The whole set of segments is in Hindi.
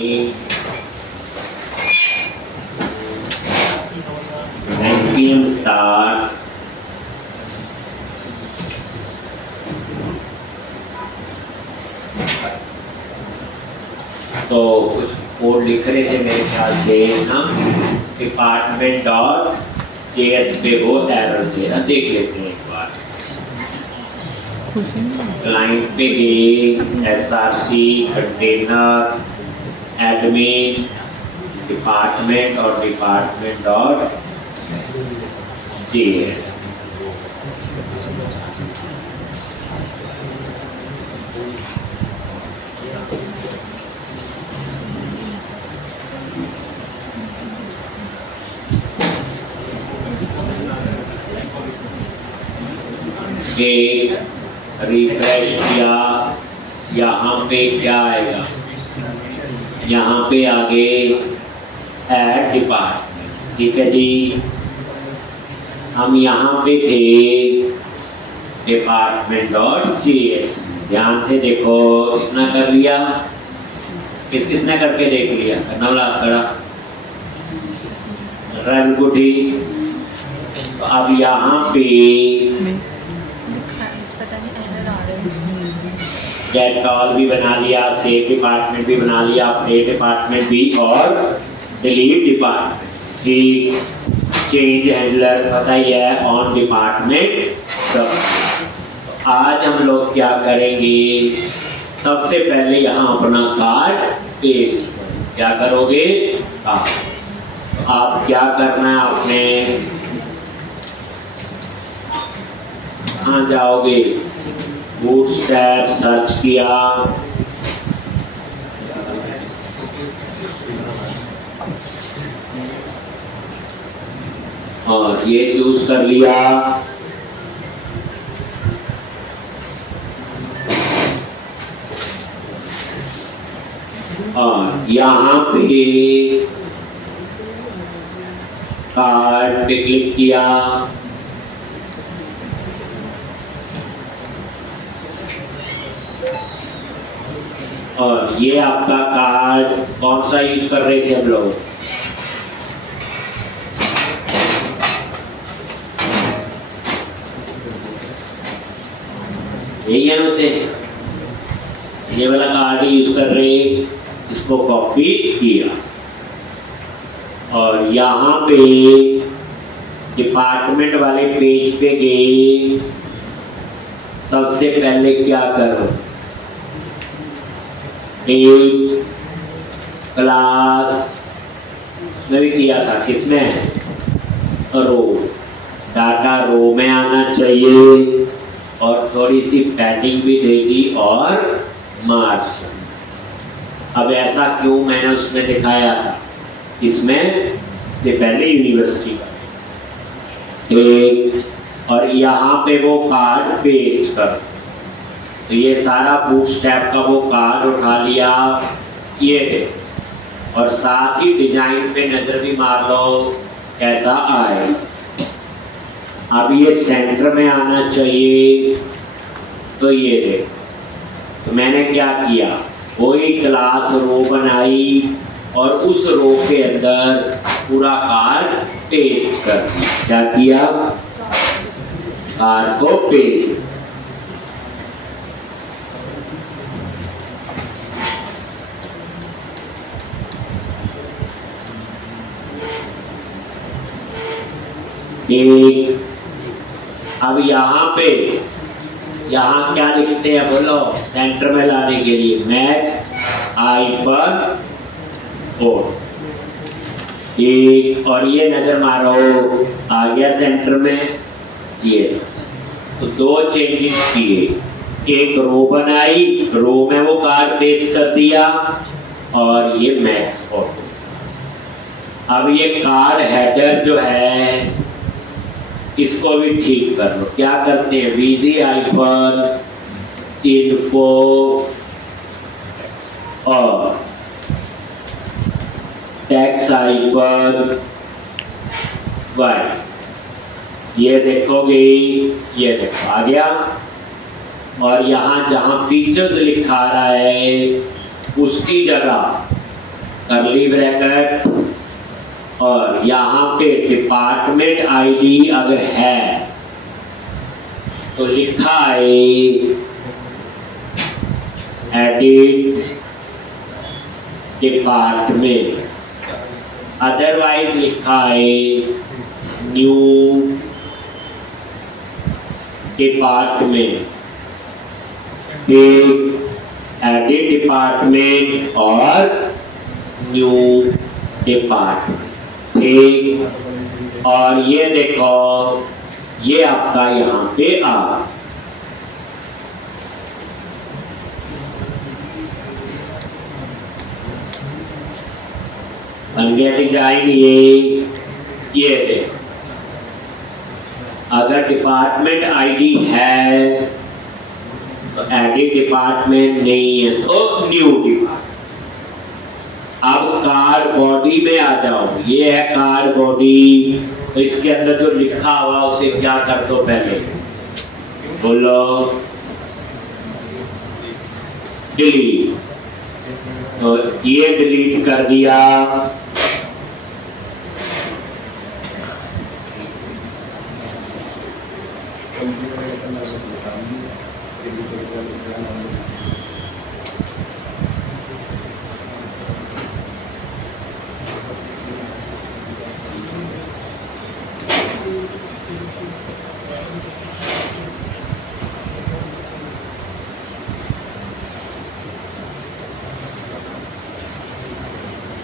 9 PM start. तो कुछ कोड लिख रहे थे मेरे ख्याल से ना, department.js पे वो एरर दे रहा, देख लेते हैं एक बार। क्लाइंट पे गए, src कंटेनर एडमिन डिपार्टमेंट और department.js। रिफ्रेश किया, यहाँ पे क्या आएगा, यहाँ पे आगे ऐड डिपार्टमेंट। ठीक है जी, हम यहाँ पे थे department.js। ध्यान से देखो, इतना कर लिया, किसने करके देख लिया, करना वाला खड़ा रन को। ठीक, तो अब यहाँ पे गेट ऑल भी बना लिया, सेव डिपार्टमेंट भी बना लिया, अपडेट डिपार्टमेंट भी और डिलीट डिपार्टमेंट। ठीक, चेंज हैंडलर पता ही है, ऑन डिपार्टमेंट सब। आज हम लोग क्या करेंगे, सबसे पहले यहाँ अपना कार्ड पेस्ट। क्या करोगे, आप क्या करना है, आपने कहाँ जाओगे, बूटस्ट्रैप सर्च किया, और ये चूज कर लिया। और यहाँ पे कार्ड पे क्लिक किया, और ये आपका कार्ड कौन सा यूज कर रहे थे हम लोग, यही है ना, ये वाला कार्ड यूज कर रहे, इसको कॉपी किया और यहाँ पे डिपार्टमेंट वाले पेज पे गए। सबसे पहले क्या करो, एक क्लास में भी किया था, किसमें, रो, डाटा रो में आना चाहिए और थोड़ी सी पैडिंग भी देगी और मार्क्स। अब ऐसा क्यों मैंने उसमें दिखाया था, इसमें से पहले यूनिवर्सिटी का एक, और यहाँ पे वो कार्ड पेस्ट कर। तो ये सारा बूटस्ट्रैप का वो कार्ड उठा लिया, ये है, और साथ ही डिजाइन पे नजर भी मार लो कैसा आए। अब ये सेंटर में आना चाहिए, तो ये है। तो मैंने क्या किया, कोई क्लास रो बनाई और उस रो के अंदर पूरा कार्ड पेस्ट कर दिया। क्या किया, कार्ड को पेस्ट। एक, अब यहाँ पे यहाँ क्या लिखते हैं बोलो, सेंटर में लाने के लिए मैक्स आई पर एक, और ये नजर मारो आ गया सेंटर में। ये तो दो चेंजेस किए, एक रो बनाई, रो में वो कार्ड पेस्ट कर दिया, और ये मैक्स ऑटो। अब ये कार्ड हेडर जो है इसको भी ठीक कर लो। क्या करते हैं, VG-info और टैक्स आइकन ये देखोगे, ये देखो आ गया। और यहाँ जहाँ फीचर्स लिखा रहा है उसकी जगह करली ब्रैकेट, और यहाँ पे डिपार्टमेंट आईडी अगर है तो लिखा है एडिट डिपार्टमेंट, अदरवाइज लिखा है न्यू डिपार्टमेंट। एडिट डिपार्टमेंट और न्यू डिपार्टमेंट, ठीक। और ये देखो ये आपका यहाँ पे आ बन गया डिजाइन। ये देखो, अगर डिपार्टमेंट आईडी है तो एडिट डिपार्टमेंट, नहीं है तो न्यू डिपार्टमेंट। अब कार बॉडी में आ जाओ, ये है कार बॉडी, तो इसके अंदर जो लिखा हुआ उसे क्या कर दो, पहले बोलो डिलीट। तो ये डिलीट कर दिया।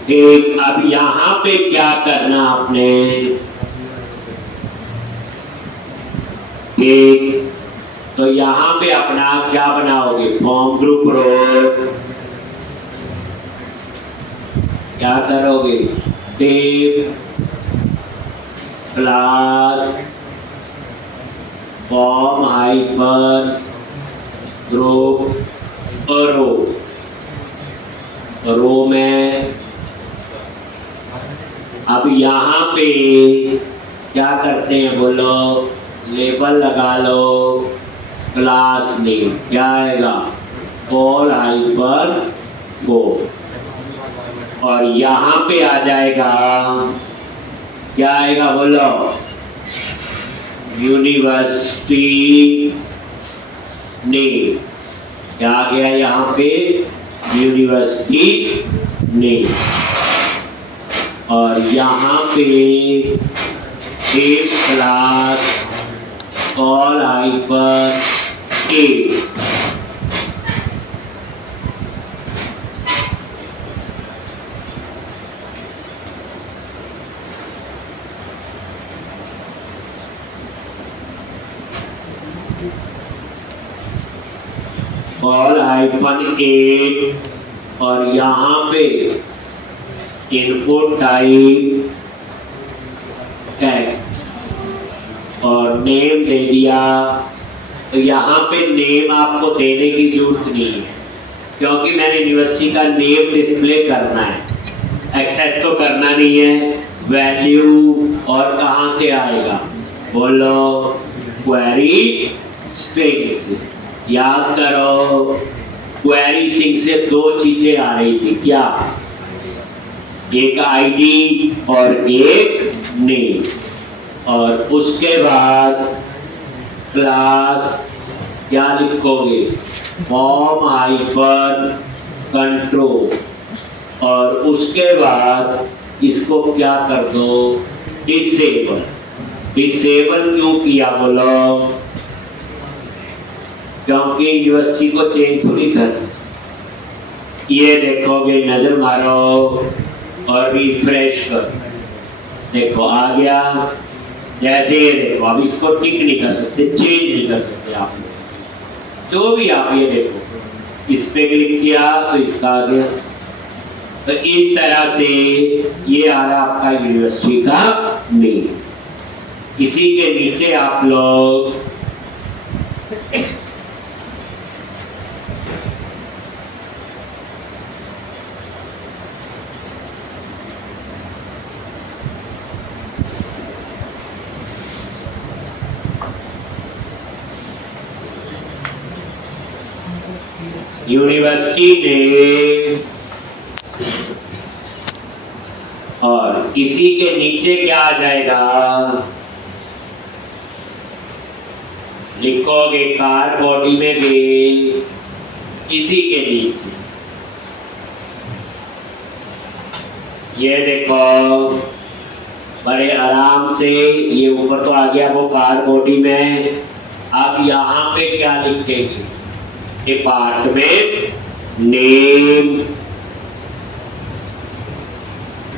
ठीक, अब यहां पे क्या करना आपने, ठीक, तो यहां पे अपना क्या बनाओगे, फॉर्म ग्रुप रोल, क्या करोगे, टेब क्लास फॉर्म हाइपर ग्रुप रो, रो में अब यहाँ पे क्या करते हैं, बोलो लेबल लगा लो, क्लास नेम क्या आएगा, ऑल हाइपर गो, और यहाँ पे आ जाएगा, क्या आएगा बोलो, यूनिवर्सिटी नेम, क्या आ गया यहाँ पे, यूनिवर्सिटी नेम, और यहाँ पे एक क्लास ऑल हाइपर के, ऑल हाइफन ए, और यहाँ पे इनपुट टाइप टेक्स्ट और नेम दे दिया। तो यहाँ पे नेम आपको देने की जरूरत नहीं है, क्योंकि मैंने यूनिवर्सिटी का नेम डिस्प्ले करना है, एक्सेस तो करना नहीं है। वैल्यू और कहाँ से आएगा, बोलो क्वेरी स्ट्रिंग से। याद करो क्वेरी स्ट्रिंग से दो चीजें आ रही थी, क्या, एक आईडी और एक नेम, और उसके बाद क्लास क्या लिखोगे, फॉर्म हाइफन कंट्रोल, और उसके बाद इसको क्या कर दो, डिसेबल। डिसेबल क्यों किया बोलो, क्योंकि यूनिवर्सिटी को चेंज थोड़ी कर। ये देखोगे, नजर मारो और रिफ्रेश करो, देखो आ गया। जैसे ये देखो, अब इसको टिक नहीं कर सकते, चेंज नहीं कर सकते आप, जो भी आप ये देखो, इस पे क्लिक किया तो इसका आ गया। तो इस तरह से ये आ रहा आपका यूनिवर्सिटी का नेम। इसी के नीचे आप लोग यूनिवर्सिटी नेम और इसी के नीचे क्या आ जाएगा, लिखोगे कार बॉडी में भी इसी के नीचे, ये देखो बड़े आराम से ये ऊपर तो आ गया वो कार बॉडी में। अब यहाँ पे क्या लिखेंगे, डिपार्टमेंट नेम,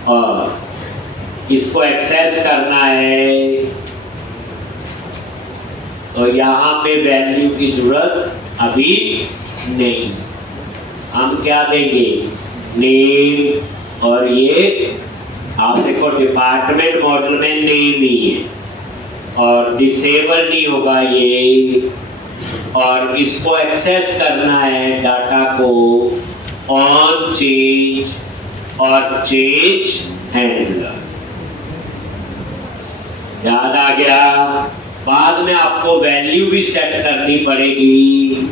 और इसको एक्सेस करना है तो यहाँ पे वैल्यू की जरूरत अभी नहीं, हम क्या देंगे नेम, और ये आप देखो डिपार्टमेंट मॉडल में नेम ही है और डिसेबल नहीं होगा ये, और इसको एक्सेस करना है डाटा को ऑन चेंज और चेंज हैंडलर। याद आ गया, बाद में आपको वैल्यू भी सेट करनी पड़ेगी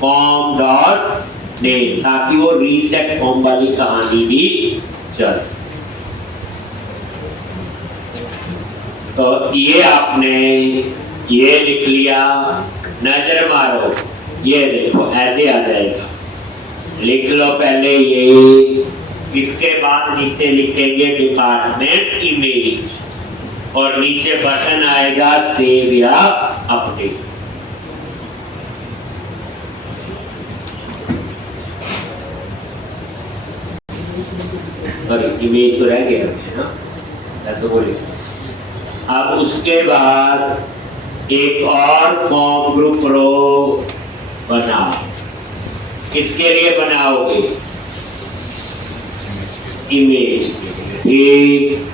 फॉर्म डॉट नेम, ताकि वो रीसेट फॉर्म वाली कहानी भी चले। तो ये आपने ये लिख लिया, नजर मारो, ये देखो ऐसे आ जाएगा, लिख लो पहले ये, इसके बाद नीचे लिखेंगे डिपार्टमेंट इमेज और नीचे बटन आएगा सेव या अपडेट। सॉरी इमेज तो रह गया है तो बोलिए। अब उसके बाद एक और फॉर्म ग्रुप रो बनाओ, किसके लिए बनाओगे, इमेज के लिए।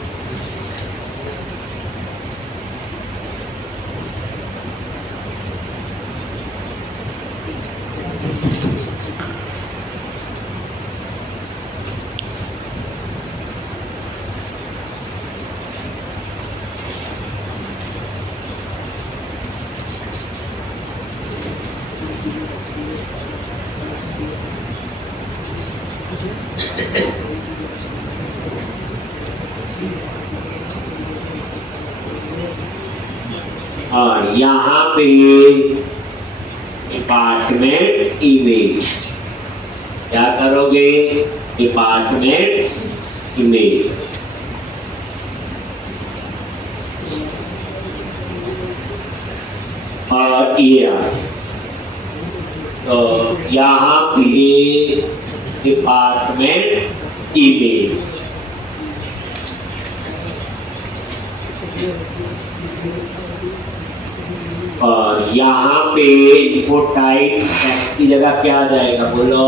और यहाँ पे डिपार्टमेंट इमेज, क्या करोगे, डिपार्टमेंट इमेज, और ये तो यहाँ पे डिपार्टमेंट इमेज, और यहाँ पे इनपुट टाइप टेक्स्ट की जगह क्या आ जाएगा, बोलो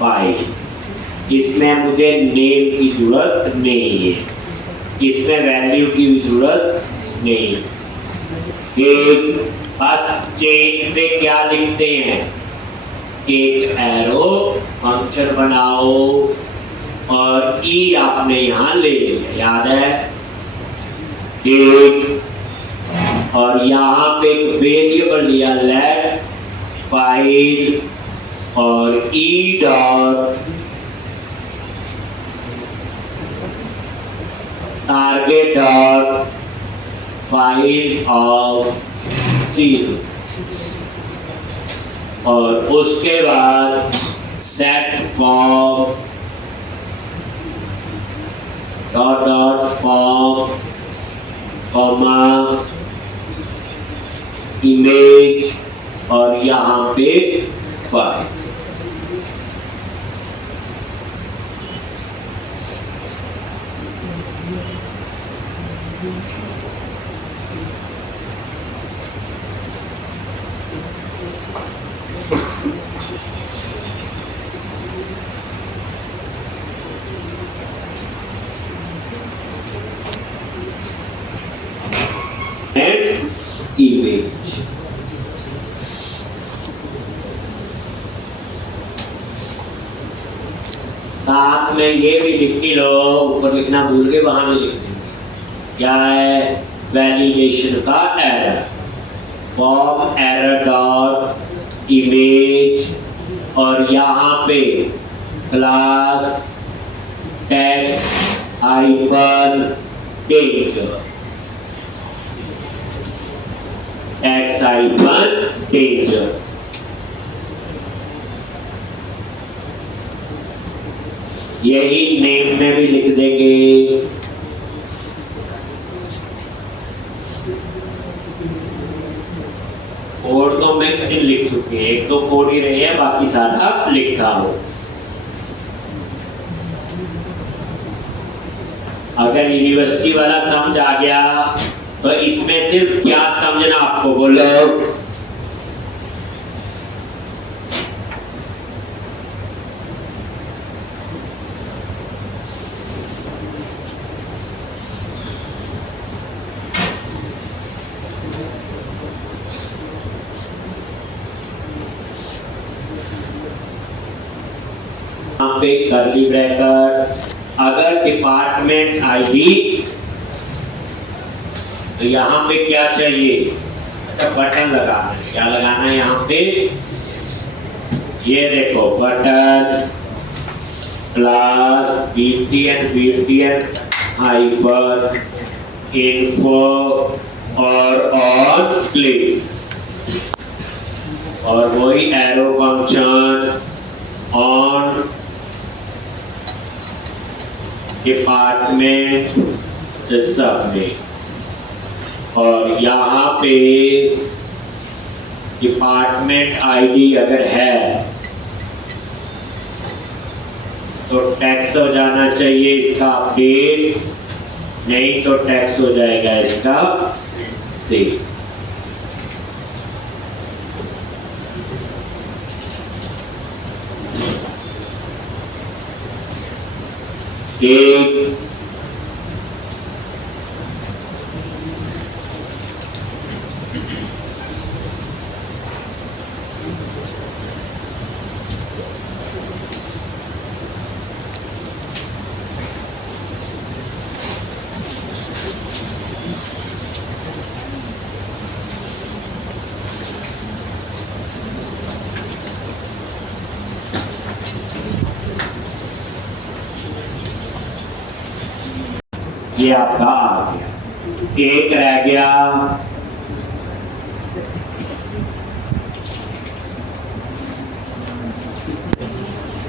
फाइल। इसमें मुझे नेम की जरूरत नहीं है, इसमें वैल्यू की भी जरूरत नहीं। एक बस चेन पे क्या लिखते हैं, एक एरो फंक्शन बनाओ और ई आपने यहाँ ले लिया, याद है, एक, और यहाँ पे एक वेरिएबल लिया लेट फाइल और E dot target dot file of 0, और उसके बाद set form dot dot form comma image और यहाँ पे फाइल। इमेज साथ में ये भी लिख लो, ऊपर लिखना भूल गए, वहां भी लिख देंगे, क्या है, वैलिडेशन का error, form error dot image, और यहाँ पे class text hyper danger, x hyper danger. यही नेम में भी लिख देंगे। कोड तो मैक्सिम लिख चुके हैं, एक दो कोड ही रहे हैं, बाकी सारा लिखा हो। अगर यूनिवर्सिटी वाला समझ आ गया तो इसमें सिर्फ क्या समझना आपको, बोलो। यहाँ पे कर्ली ब्रैकेट, अगर डिपार्टमेंट आईडी, तो यहाँ पे क्या चाहिए, अच्छा बटन लगाना है। क्या लगाना है यहाँ पे, ये देखो button plus BTN hyper info और ऑन क्लिक, और वही arrow function on department submit, और यहाँ पे डिपार्टमेंट आईडी अगर है तो टैक्स हो जाना चाहिए इसका अपडेट, नहीं तो टैक्स हो जाएगा इसका सेव। एक ये आपका आ गया, एक रह गया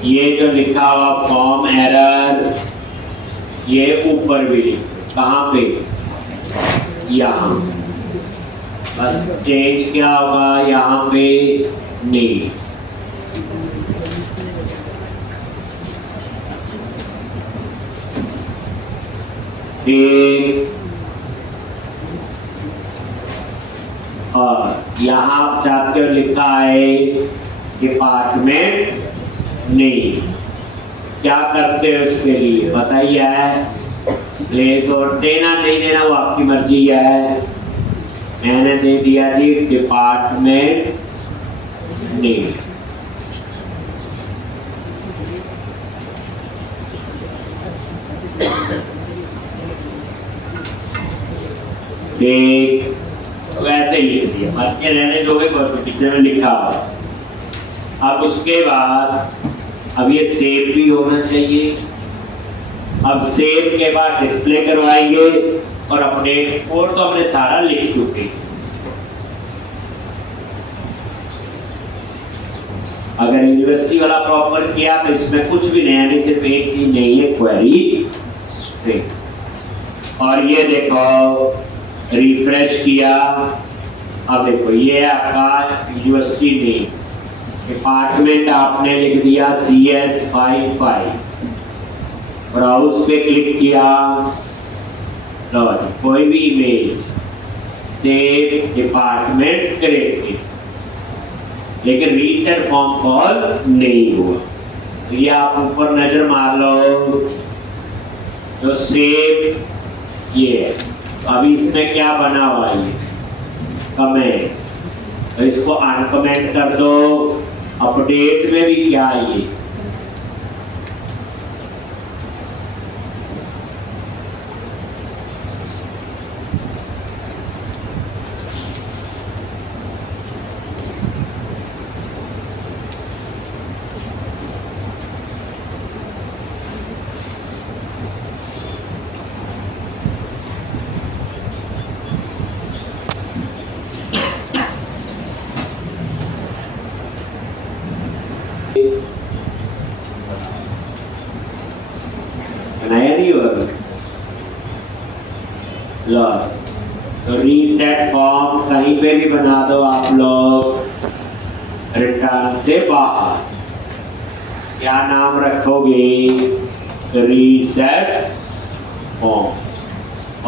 ये जो लिखा हुआ फॉर्म एरर, ये ऊपर भी लिखो, कहाँ पे, यहाँ। बस चेंज क्या होगा यहाँ पे, नीड। और यहाँ आप चाहते हो लिखा है डिपार्टमेंट नहीं, क्या करते हो उसके लिए बताइए, प्लेस और देना नहीं देना वो आपकी मर्जी है। मैंने दे दिया जी डिपार्टमेंट नहीं। एक वैसे ही लिख दिया, बच्चे रहने जो भी पीछे में लिखा हुआ। अब उसके बाद अब ये सेव भी होना चाहिए। अब सेव के बाद डिस्प्ले करवाएंगे और अपडेट कोड तो हमने सारा लिख चुके। अगर यूनिवर्सिटी वाला प्रॉपर किया तो इसमें कुछ भी नया नहीं, सिर्फ एक चीज नहीं है, क्वेरी स्ट्रिंग। और ये देखो रिफ्रेश किया, अब देखो ये आपका यूनिवर्सिटी नेम, डिपार्टमेंट आपने लिख दिया CS55, ब्राउज पे क्लिक किया, कोई भी इमेज सेव डिपार्टमेंट क्रिएटेड, लेकिन रीसेट फॉर्म कॉल नहीं हुआ। तो ये आप ऊपर नजर मार लो, जो सेव ये है। तो अभी इसमें क्या बना हुआ है, ये कमेंट, तो इसको अनकमेंट कर दो। अपडेट में भी क्या है ये, नहीं होगा। लो तो रीसेट फॉर्म कहीं पे भी बना दो आप लोग, रिटर्न से बाहर क्या नाम रखोगे? Reset form.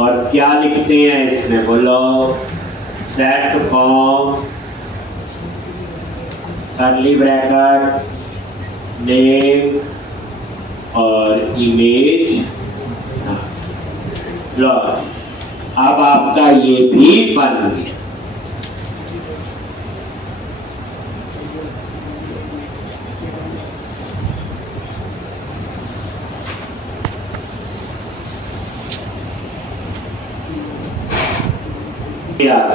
और क्या लिखते हैं इसमें बोलो? Set form curly bracket name और इमेज। लो अब आपका ये भी बन गया।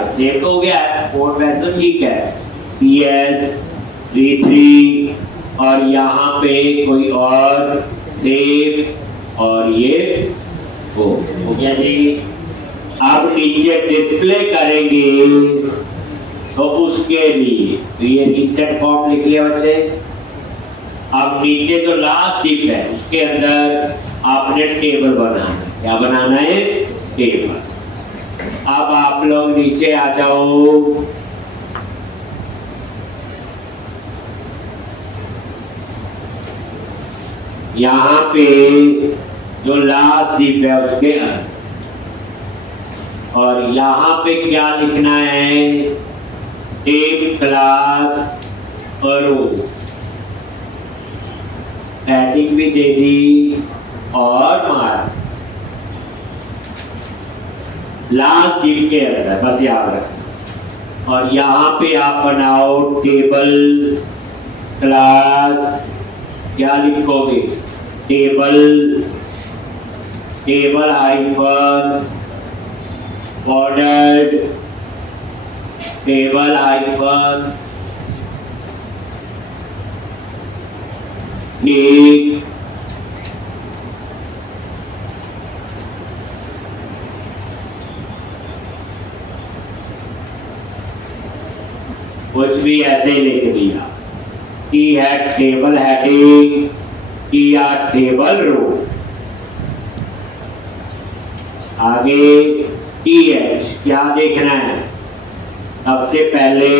सेव हो गया है, कोड वैसे तो ठीक है, CS33 और यहाँ पे कोई और सेव और ये हो गया जी। अब नीचे डिस्प्ले करेंगे तो उसके लिए तो ये रीसेट फॉर्म लिख लिया बच्चे। अब नीचे जो लास्ट टिप है उसके अंदर आपने टेबल बनाना है। क्या बनाना है? टेबल। अब आप लोग नीचे आ जाओ, यहाँ पे जो लास्ट टिप है उसके अंदर, और यहाँ पे क्या लिखना है? टेप क्लास रो, पैडिंग भी दे दी और मार्क लास्ट टिप के अंदर, बस याद रखना। और यहाँ पे आप बनाओ टेबल क्लास, क्या लिखोगे? Table hyphen bordered, table hyphen एक, कुछ भी ऐसे लिख दिया। टी है टेबल हेडिंग, टी या टेबल रो, आगे TH क्या देखना है? सबसे पहले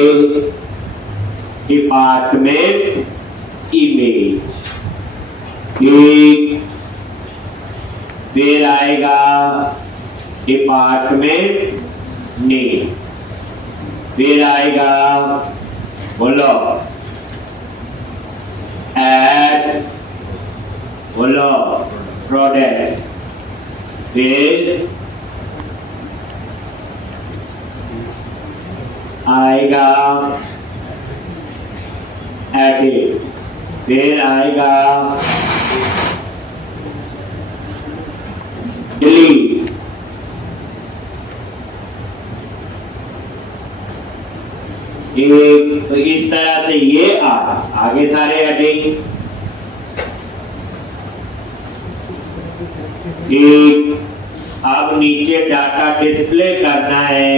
डिपार्टमेंट इमेज, ठीक, फिर आएगा डिपार्टमेंट नेम, फिर आएगा बोलो ऐड, बोलो प्रोडक्ट, फिर आएगा एडिट, फिर आएगा डिलीट, एक। तो इस तरह से ये आगे सारे हेडिंग, एक। अब नीचे डाटा डिस्प्ले करना है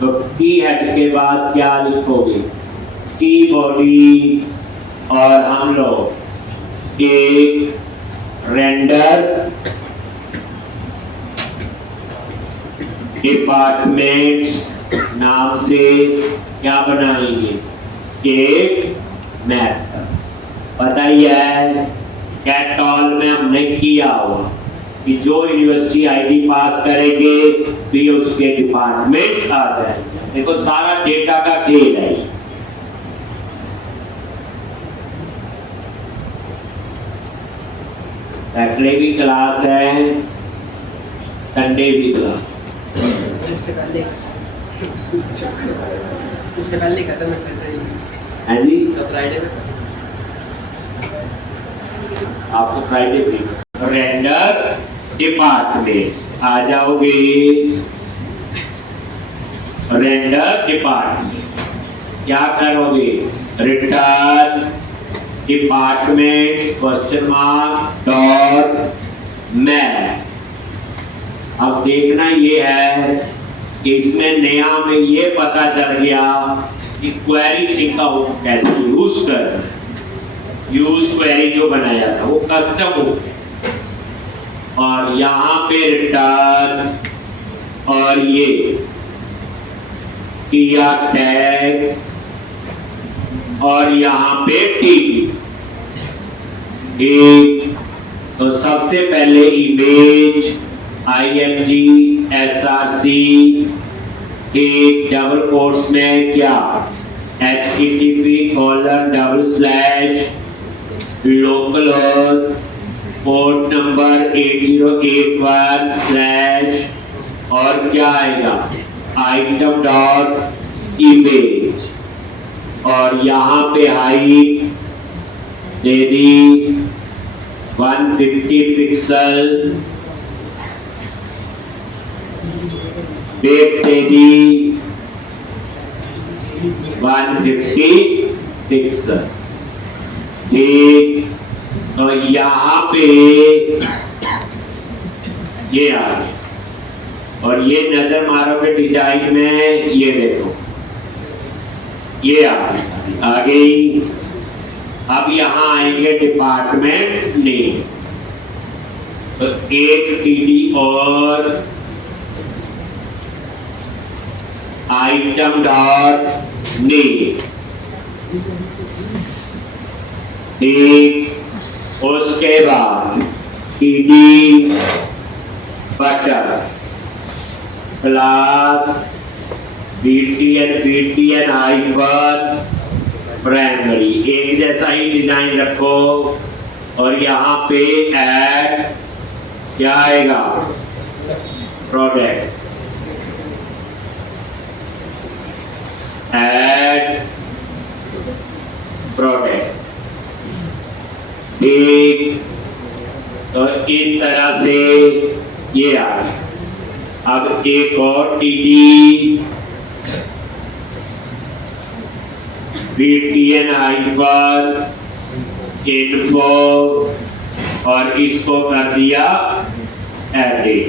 तो की हेड के बाद क्या लिखोगे? की बॉडी, और हम लोग एक रेंडर डिपार्टमेंट्स नाम से क्या बनाएंगे? एक मैथड। पता ही है कैट ऑल में हमने किया हुआ कि जो यूनिवर्सिटी आईडी पास करेंगे तो ये उसके डिपार्टमेंट्स आ जाएंगे। देखो सारा डेटा का खेल है। सैटरडे भी क्लास है, संडे भी क्लास, उससे पहले खत्म है जी। फ्राइडे में आपको फ्राइडे पे रेंडर डिपार्टमेंट आ जाओगे। रेंडर डिपार्टमेंट क्या करोगे? Return department question mark dot map. अब देखना ये है कि इसमें नया में ये पता चल गया कि क्वेरी सिंक का कैसे यूज करना है। यूज क्वेरी जो बनाया था वो कस्टम हो गया। और यहाँ पे रिटर्न, और ये किया टैग, और यहाँ पे टीवी। ठीक, तो सबसे पहले इमेज img src एक डबल कोट्स में क्या http://localhost पोर्ट नंबर 8081/ और क्या आएगा आइटम डॉट इमेज, और यहाँ पे हाइट दे दी 150 पिक्सल, वेट दे दी 150 पिक्सल। ठीक, तो यहाँ पे ये आ गया, और ये नजर मारोगे डिजाइन में, ये देखो ये आ गई। अब यहाँ आएंगे डिपार्टमेंट नेम, तो एक टीडी और आइटम डॉट नेम। ठीक, उसके बाद TD butter class BTN hyper primary, एक जैसा ही डिजाइन रखो, और यहाँ पे ऐड क्या आएगा प्रोडक्ट, ऐड प्रोडक्ट। ठीक, तो इस तरह से ये आ गया। अब एक और टीडी बीटीएन हाइपर इन्फो, और इसको कर दिया एडिट।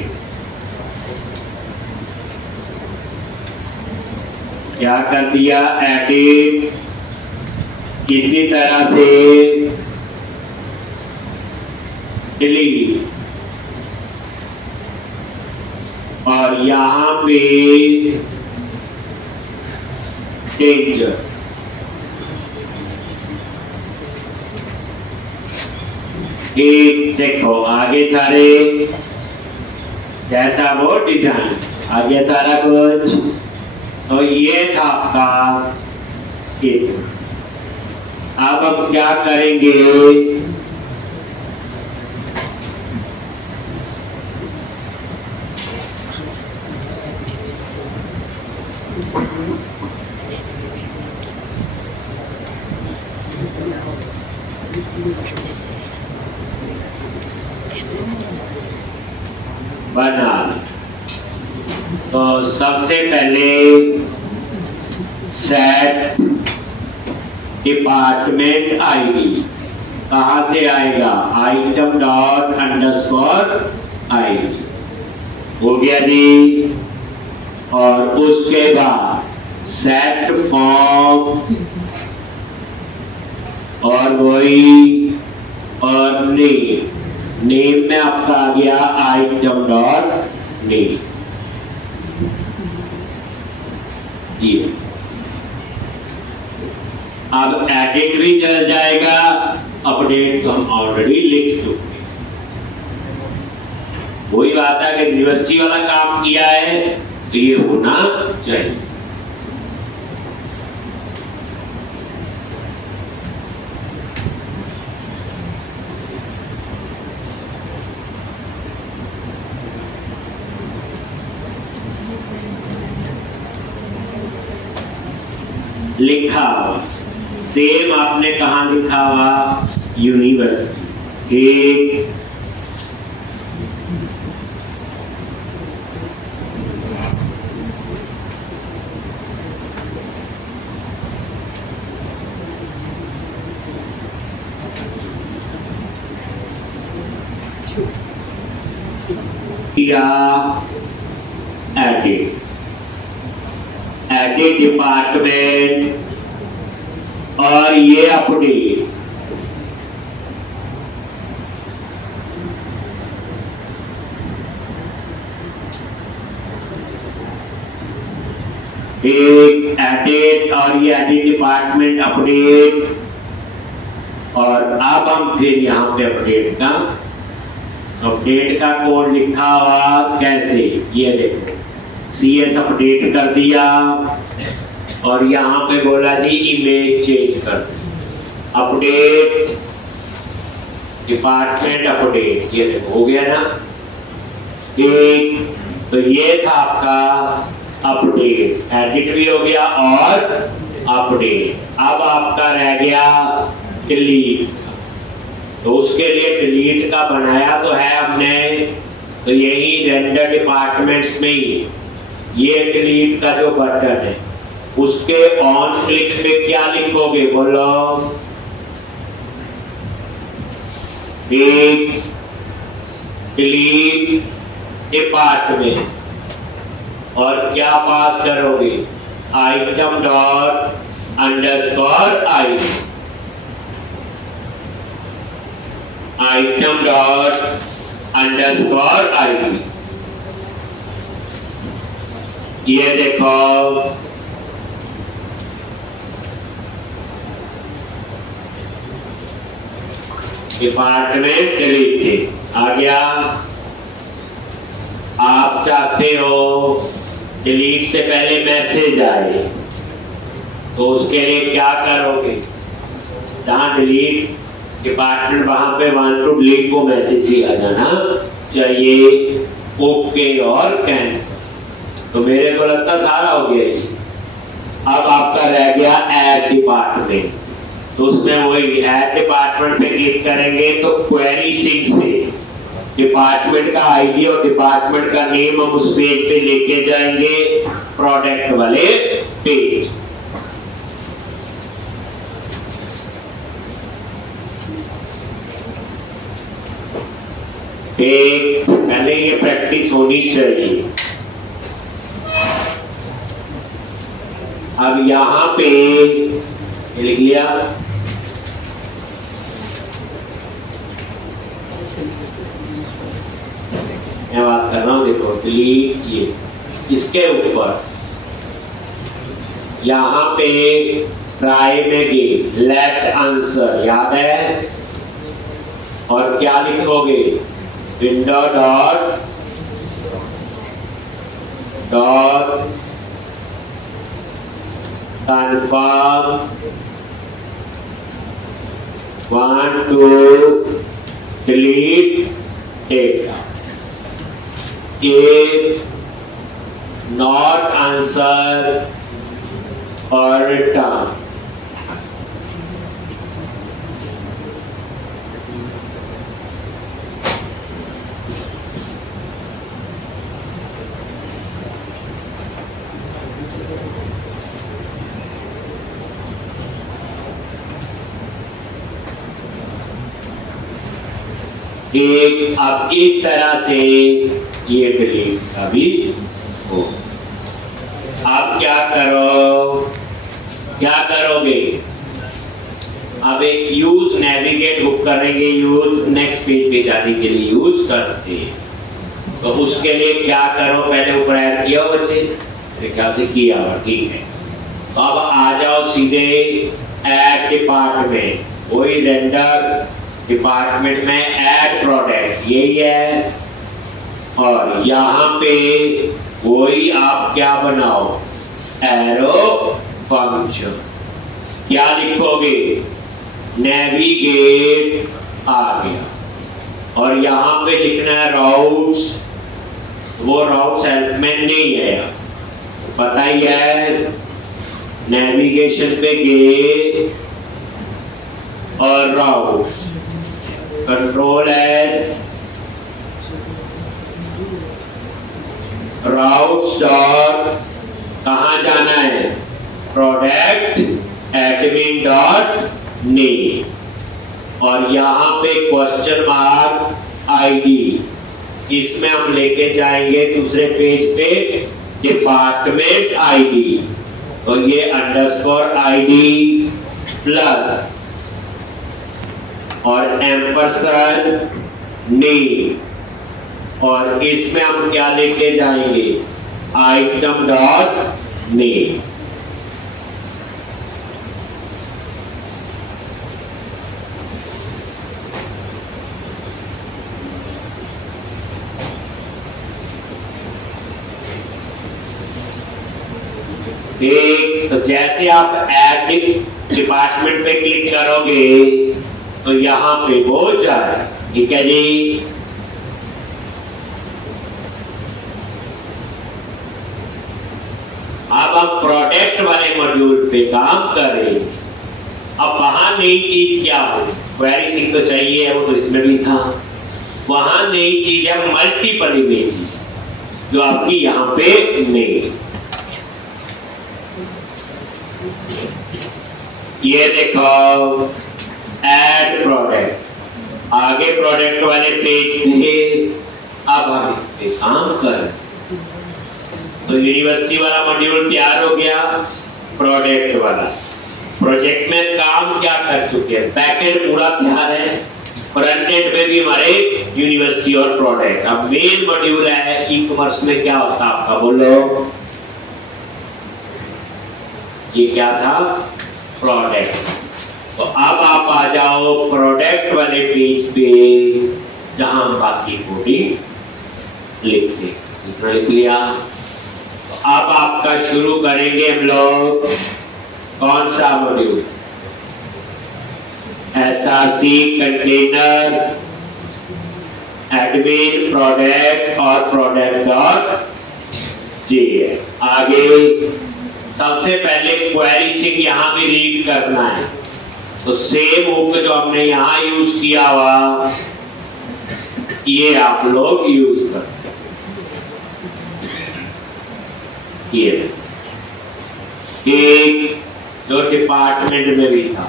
क्या कर दिया एडिट। इसी तरह से डिलीट, और यहां पे डेंजर। एक देखो आगे सारे जैसा वो डिजाइन आगे सारा कुछ, तो ये था आपका एक। अब हम क्या करेंगे, बना। तो सबसे पहले सेट डिपार्टमेंट आईडी, कहां से आएगा आइटम डॉट अंडरस्कोर आईडी, हो गया जी। और उसके बाद सेट फॉर्म, और वही, और नेम में आपका आ गया आइटम डॉट नेम। ये अब एडिट भी चल जाएगा, अपडेट तो हम ऑलरेडी लिख चुके। वही बात है कि यूनिवर्सिटी वाला काम किया है तो ये होना चाहिए। लिखा हुआ सेम आपने कहा लिखा हुआ यूनिवर्सिटी। ठीक, एडिट डिपार्टमेंट, और ये अपडेट। एक एडिट, और ये एडिट डिपार्टमेंट अपडेट, और अब हम फिर यहाँ पे अपडेट का कोड लिखा हुआ कैसे, ये देखो CS अपडेट कर दिया, और यहाँ पे बोला जी इमेज चेंज कर दी, अपडेट डिपार्टमेंट अपडेट, ये देखो हो गया ना। एक तो ये था आपका अपडेट, एडिट भी हो गया और अपडेट। अब आपका रह गया डिलीट, तो उसके लिए डिलीट का बनाया तो है हमने, तो यही रेंडर डिपार्टमेंट्स में ही ये डिलीट का जो बटन है उसके ऑन क्लिक पे क्या लिखोगे, बोलो। एक डिलीट डिपार्टमेंट, और क्या पास करोगे, आइटम डॉट अंडरस्कोर आई, आइटम डॉट अंडरस्कोर आई। ये देखो डिपार्टमेंट डिलीटेड आ गया। आप चाहते हो डिलीट से पहले मैसेज आए, तो उसके लिए क्या करोगे, जहां डिलीट डिपार्टमेंट वहां पे वांट टू डिलीट को मैसेज भी आ जाना चाहिए, ओके और कैंसिल। तो मेरे को लगता सारा हो गया ये। अब आपका रह गया ऐड डिपार्टमेंट, तो उसमें वही ऐड डिपार्टमेंट पे क्लिक करेंगे तो क्वेरी सिंक से डिपार्टमेंट का आईडी और डिपार्टमेंट का नेम हम उस पेज पे लेके जाएंगे, प्रोडक्ट वाले पेज। एक पहले ये प्रैक्टिस होनी चाहिए। अब यहां पे लिख लिया, मैं बात कर रहा हूं, देखो डिलीट, ये इसके ऊपर यहां पे ट्राई में गे लेफ्ट आंसर याद है, और क्या लिखोगे, window dot confirm want to delete data, if not answer or return। एक अब इस तरह से ये डिलीट का भी हो। अब क्या करोगे, अब एक यूज नेविगेट बुक करेंगे, यूज नेक्स्ट पेज पे जाने के लिए यूज करते हैं, तो उसके लिए क्या करो, पहले ऊपर ऐड किया हो बच्चे, मेरे ख्याल से किया हुआ, ठीक है। तो अब आ जाओ सीधे ऐड डिपार्टमेंट, वही रेंडर डिपार्टमेंट में ऐड प्रोडक्ट यही है, और यहाँ पे वही आप क्या बनाओ, एरो फंक्शन। क्या लिखोगे, नेविगेट आ गया, और यहाँ पे लिखना है राउट्स, वो राउट्स हेल्प में नहीं है, पता ही है, नेविगेशन पे गए और routes, control S, routes dot कहां जाना है, प्रोडक्ट एडमिन डॉट नेम, और यहां पे क्वेश्चन मार्क आईडी, इसमें हम लेके जाएंगे दूसरे पेज पे डिपार्टमेंट आईडी, तो ये अंडरस्कोर आईडी प्लस और एम्परसेंड नेम, और इसमें हम क्या लेके जाएंगे, आइटम डॉट नेम। ठीक, तो जैसे आप ऐड डिपार्टमेंट पे क्लिक करोगे तो यहां पे वो जाए। ठीक है जी। अब हम प्रोडक्ट वाले मॉड्यूल पे काम करें। अब वहां नई चीज क्या हो, क्वेरी सिंक तो चाहिए है, वो तो इसमें भी था। वहां नई चीज है मल्टीपल इमेजेस, जो आपकी यहां पे नहीं। ये देखो ऐड प्रोडक्ट, आगे प्रोडक्ट वाले पेज पे अब हम इस पे काम कर। तो यूनिवर्सिटी वाला मॉड्यूल तैयार हो गया, प्रोडक्ट वाला। प्रोजेक्ट में काम क्या कर चुके हैं, बैकएंड पूरा तैयार है, फ्रंट एंड में भी हमारे यूनिवर्सिटी और प्रोडक्ट। अब मेन मॉड्यूल है ई कॉमर्स में क्या होता है आपका, बोलो। ये क्या था, प्रोडक्ट। तो अब आप आ जाओ प्रोडक्ट वाले पेज पे, जहां हम बाकी कोडिंग लिख लिया। तो अब आपका शुरू करेंगे हम लोग कौन सा module, SRC, container, admin, product और प्रोडक्ट डॉट जेएस। आगे सबसे पहले क्वेरी सिंक यहां भी रीड करना है। तो सेम हुक जो हमने यहां यूज किया हुआ, ये आप लोग यूज करते हैं। ये एक जो डिपार्टमेंट में भी था,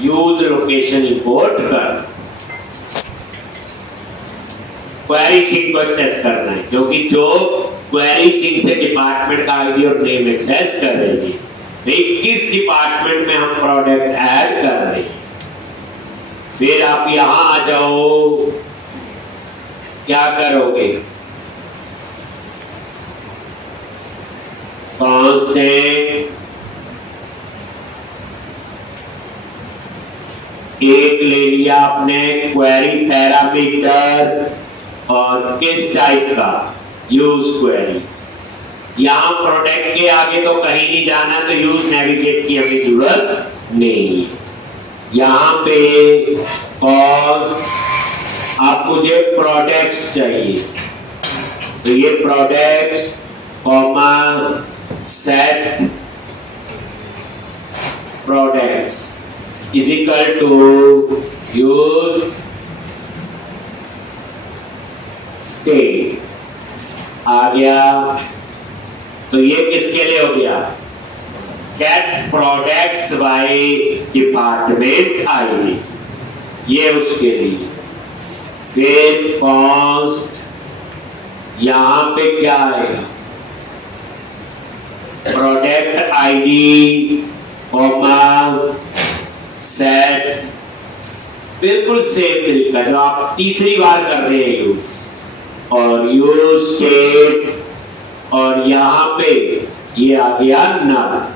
यूज लोकेशन इंपोर्ट कर, क्वेरी सिंक को एक्सेस करना है, क्योंकि जो क्वेरी सिंक से डिपार्टमेंट का आईडी और नेम एक्सेस करेगी, भाई किस डिपार्टमेंट में हम प्रोडक्ट ऐड कर रहे हैं। फिर आप यहां आ जाओ, क्या करोगे, कांस्टेंट एक ले लिया आपने क्वेरी पैरामीटर, और किस टाइप का, यूज क्वेरी। यहां प्रोडक्ट के आगे तो कहीं नहीं जाना, तो यूज नेविगेट की हमें जरूरत नहीं है। यहां पे कॉस्ट, आप मुझे प्रोडक्ट्स चाहिए, तो ये products comma set products is equal to use state. आ गया। तो ये किसके लिए हो गया, get products by department ID, ये उसके लिए। फिर कॉस्ट, यहां पे क्या आएगा, प्रोडक्ट आईडी कॉमा सेट, बिल्कुल सेम तरीका जो आप तीसरी बार कर रहे हैं यूज, और यूज स्टेट, और यहां पे ये आ गया null.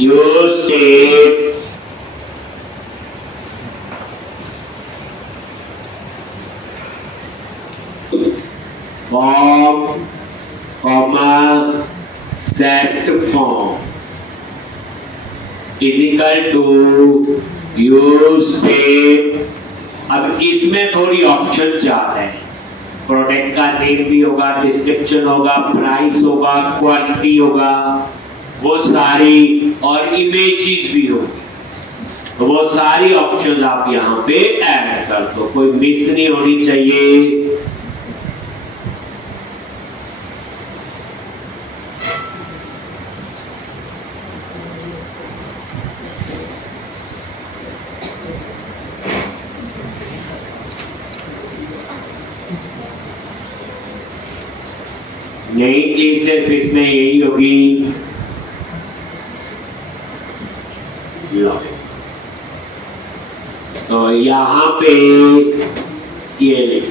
Use state form comma set form is equal to use state. अब इसमें थोड़ी ऑप्शन ज्यादा है, प्रोडक्ट का नेम भी होगा, डिस्क्रिप्शन होगा, प्राइस होगा, क्वांटिटी होगा, वो सारी, और इमेजेस भी होगी। तो वो सारी ऑप्शंस आप यहाँ पे ऐड कर दो, कोई मिस नहीं होनी चाहिए। नई चीज सिर्फ इसमें यही होगी, तो यहाँ पे ये लिख,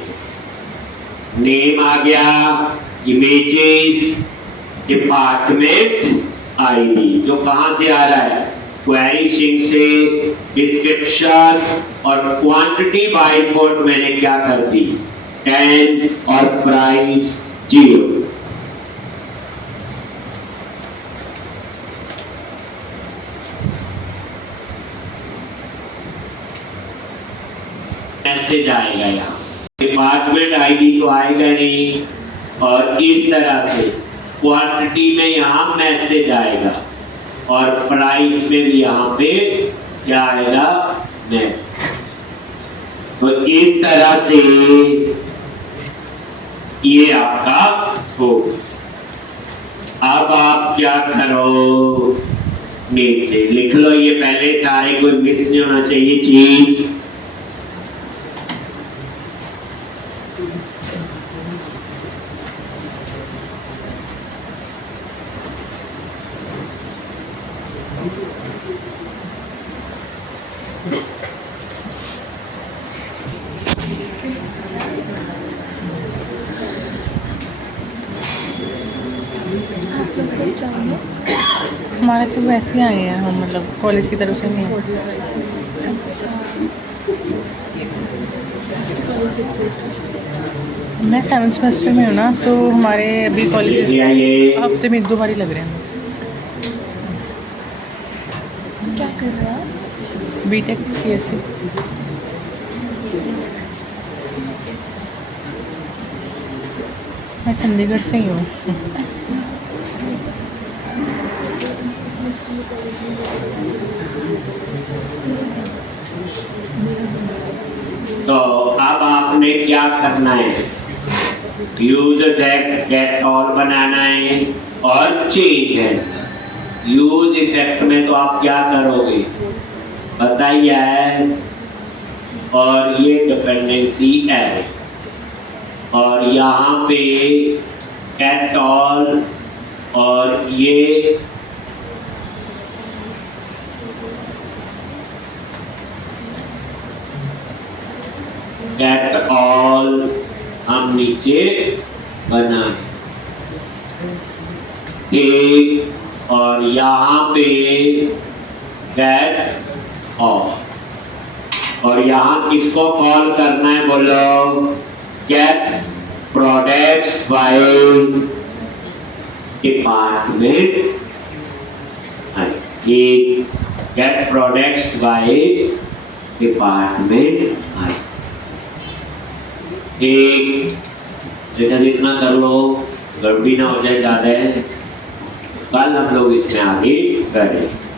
नेम आ गया, इमेजेस, डिपार्टमेंट आईडी, जो कहां से आ रहा है, क्वेरी स्ट्रिंग से, डिस्क्रिप्शन और क्वांटिटी बाय इंपोर्ट मैंने क्या कर दी 10 और प्राइस 0। मैसेज आएगा यहाँ, डिपार्टमेंट आईडी तो आएगा नहीं, और इस तरह से क्वांटिटी में यहाँ मैसेज आएगा और प्राइस में भी यहाँ पे क्या आएगा, मैसेज। तो इस तरह से ये आपका हो। अब आप क्या करो, नीचे लिख लो, ये पहले सारे कोई मिस नहीं होना चाहिए चीज। हमारे तो वैसे ही आए हैं हम, मतलब कॉलेज की तरफ से नहीं। मैं 7th सेमेस्टर में हूँ ना, तो हमारे अभी कॉलेज हफ्ते में 1-2 बार ही लग रहे हैं बस। क्या कर रहा है? BTech CSC। मैं चंडीगढ़ से ही हूँ। अच्छा। तो अब आपने क्या करना है, यूज गेट ऑल बनाना है और चेंज है। यूज इफेक्ट में तो आप क्या करोगे बताइए, और ये डिपेंडेंसी है, और यहाँ पे गेट ऑल, और ये गेट ऑल हम नीचे बनाए, ठीक, और यहाँ पे गेट ऑल, और यहाँ किसको कॉल करना है बोलो, गेट प्रोडक्ट्स बाय डिपार्टमेंट, ठीक, गेट प्रोडक्ट्स बाय डिपार्टमेंट, ठीक, इतना कर लो, गड़बड़ी ना हो जाए ज्यादा। कल हम लोग इसमें आगे करें।